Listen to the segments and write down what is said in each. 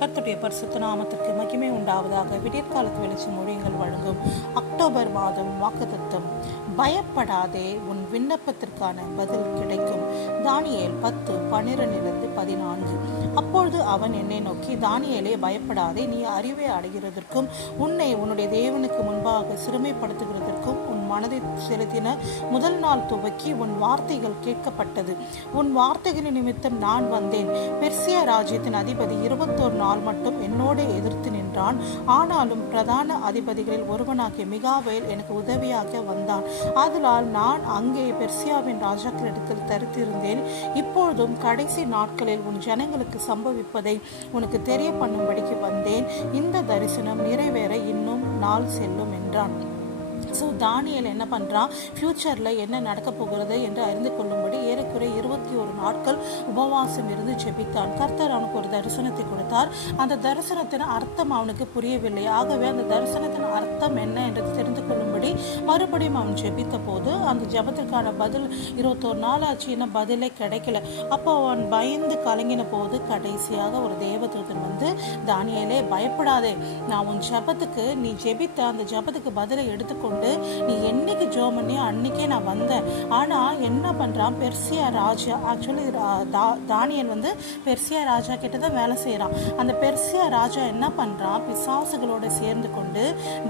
கர்த்தருடைய பரிசுத்த நாமத்திற்கு மகிமை உண்டாவதாக. விடியற்காலத்து வெளிச்சம் மொழியங்கள் வழங்கும் அக்டோபர் மாதம் வாக்குத்தத்தம். பயப்படாதே உன் விண்ணப்பத்திற்கான பதில் கிடைக்கும். தானியேல் பத்து பன்னிரண்டிலிருந்து பதினான்கு. அப்பொழுது அவன் என்னை நோக்கி தானியலே பயப்படாதே நீ அறிவை அடைகிறதற்கும் உன்னை உன்னுடைய தேவனுக்கு முன்பாக சிறுமைப்படுத்துகிறதற்கும் உன் மனதை செலுத்தின முதல் நாள் துவக்கி உன் வார்த்தைகள் கேட்கப்பட்டது. உன் வார்த்தைகளின் நிமித்தம் நான் வந்தேன். பெர்சியா ராஜ்யத்தின் அதிபதி இருபத்தோரு நாள் மட்டும் என்னோட எதிர்த்து நின்றான். ஆனாலும் பிரதான அதிபதிகளில் ஒருவனாகிய மிகாவேல் எனக்கு உதவியாக வந்தான். அதனால் நான் அங்கே பெர்சியாவின் ராஜாக்களிடத்தில் தரித்திருந்தேன். இப்பொழுதும் கடைசி நாட்களில் உன் ஜனங்களுக்கு சம்பவிப்பதை உனக்கு தெரிய பண்ணும்படிக்கு வந்தேன். இந்த தரிசனம் நிறைவேற இன்னும் நாள் செல்லும் என்றான். ஸோ தானியல் என்ன பண்ணுறான் ஃப்யூச்சரில் என்ன நடக்க போகிறது என்று அறிந்து கொள்ளும்படி ஏறக்குறைய இருபத்தி ஒரு நாட்கள் உபவாசம் இருந்து ஜெபித்தான். கர்த்தர் அவனுக்கு ஒரு தரிசனத்தை கொடுத்தார். அந்த தரிசனத்தின் அர்த்தம் அவனுக்கு புரியவில்லை. ஆகவே அந்த தரிசனத்தின் அர்த்தம் என்ன என்று தெரிந்து கொள்ளும் சொல்லி மறுபடியும் அவன் ஜெபித்த போது அந்த ஜெபத்திற்கான பதில் இருபத்தோரு நாள் ஆச்சு இன்னும் பதிலே கிடைக்கல. அப்போ அவன் பயந்து கலங்கின போது கடைசியாக ஒரு தேவதூதன் வந்து தானியலே பயப்படாதே. நான் உன் ஜெபத்துக்கு நீ ஜெபித்த அந்த ஜெபத்துக்கு பதிலை எடுத்துக்கொண்டு நீ என்னைக்கு ஜோம் பண்ணியோ அன்னைக்கே நான் வந்தேன். ஆனால் என்ன பண்ணுறான் பெர்சியா ராஜா. ஆக்சுவலி தானியன் வந்து பெர்சியா ராஜா கிட்ட தான் வேலை செய்கிறான் அந்த பெர்சியா ராஜா என்ன பண்ணுறான் பிசாசுகளோட சேர்ந்து கொண்டு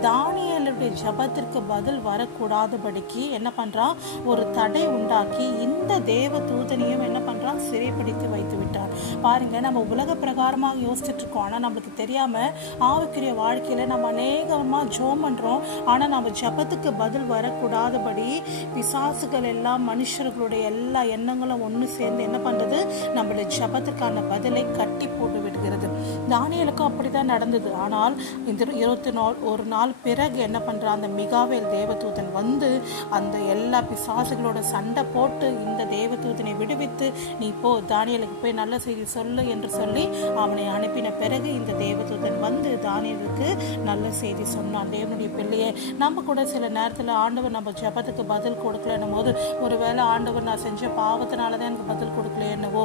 தானியலுடைய ஜபத்திற்கு பதில் வரக்கூடாதபடிக்கு என்ன பண்ணுறான் ஒரு தடை உண்டாக்கி இந்த தேவ தூதனையும் என்ன பண்ணுறான் சிறைப்பிடித்து வைத்து விட்டார் பாருங்க நம்ம உலக பிரகாரமாக யோசிச்சுட்டு இருக்கோம். ஆனால் நம்மளுக்கு தெரியாமல் ஆவிக்குரிய வாழ்க்கையில் நம்ம அநேகமாக ஜோம் பண்ணுறோம் ஆனால் நம்ம ஜபத்துக்கு பதில் வரக்கூடாதபடி பிசாசுகள் எல்லாம் மனுஷர்களுடைய எல்லா எண்ணங்களும் ஒன்று சேர்ந்து என்ன பண்ணுறது நம்மளுடைய ஜபத்துக்கான பதிலை கட்டி போட்டு விடுகிறது. தானியலுக்கும் அப்படி தான் நடந்தது. ஆனால் இந்த இருபத்தி நாள் ஒரு நாள் பிறகு என்ன பண்ணுறான் அந்த மிகாவேல் தேவதூதன் வந்து அந்த எல்லா பிசாசுகளோட சண்டை போட்டு இந்த தேவதூதனை விடுவித்து நீ போ தானியலுக்கு போய் நல்ல செய்தி சொல்லு என்று சொல்லி அவனை அனுப்பின பிறகு இந்த தேவதூதன் வந்து தானியலுக்கு நல்ல செய்தி சொன்னான். தேவனுடைய பிள்ளையே நம்ம கூட சில நேரத்தில் ஆண்டவர் நம்ம ஜெபத்துக்கு பதில் கொடுக்கலன்னும் போது ஒருவேளை ஆண்டவர் நான் செஞ்ச பாவத்தினால தான் எனக்கு பதில் கொடுக்கல என்னவோ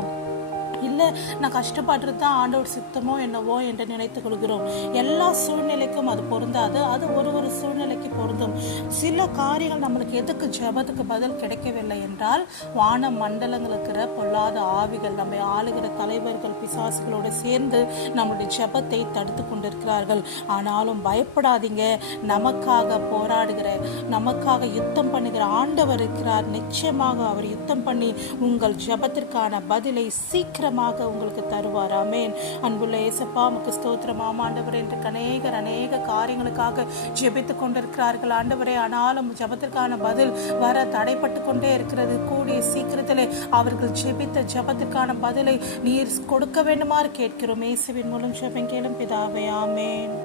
இல்லை நான் கஷ்டப்படுறது தான் ஆண்டவர் சித்தமோ என்னவோ என்று நினைத்து கொள்கிறோம். எல்லா சூழ்நிலைக்கும் அது பொருந்தாது. அது ஒரு ஒரு சூழ்நிலைக்கு பொருந்தும். சில காரியங்கள் நம்மளுக்கு எதுக்கு ஜெபத்துக்கு பதில் கிடைக்கவில்லை என்றால் வான மண்டலங்கள் இருக்கிற பொல்லாத ஆவிகள் நம்மை ஆளுகிற தலைவர்கள் பிசாசுகளோடு சேர்ந்து நம்மளுடைய ஜெபத்தை தடுத்து கொண்டிருக்கிறார்கள். ஆனாலும் பயப்படாதீங்க. நமக்காக போராடுகிற நமக்காக யுத்தம் பண்ணுகிற ஆண்டவர் இருக்கிறார். நிச்சயமாக அவர் யுத்தம் பண்ணி உங்கள் ஜெபத்திற்கான பதிலை சீக்கிரம் சீக்கிரமாக உங்களுக்கு தருவார். ஆமேன். அன்புள்ள ஏசப்பா உமக்கு ஸ்தோத்திரம். ஆமாண்டவர் என்று அநேகர் அநேக காரியங்களுக்காக ஜெபித்து கொண்டிருக்கிறார்கள். ஆண்டவரே ஆனாலும் ஜெபத்திற்கான பதில் வர தடைப்பட்டு கொண்டே இருக்கிறது. கூடிய சீக்கிரத்திலே அவர்கள் ஜெபித்த ஜெபத்திற்கான பதிலை நீர் கொடுக்க வேண்டுமாறு கேட்கிறோம். இயேசுவின் மூலம் ஜெபம் கேளும் பிதாவே. ஆமேன்.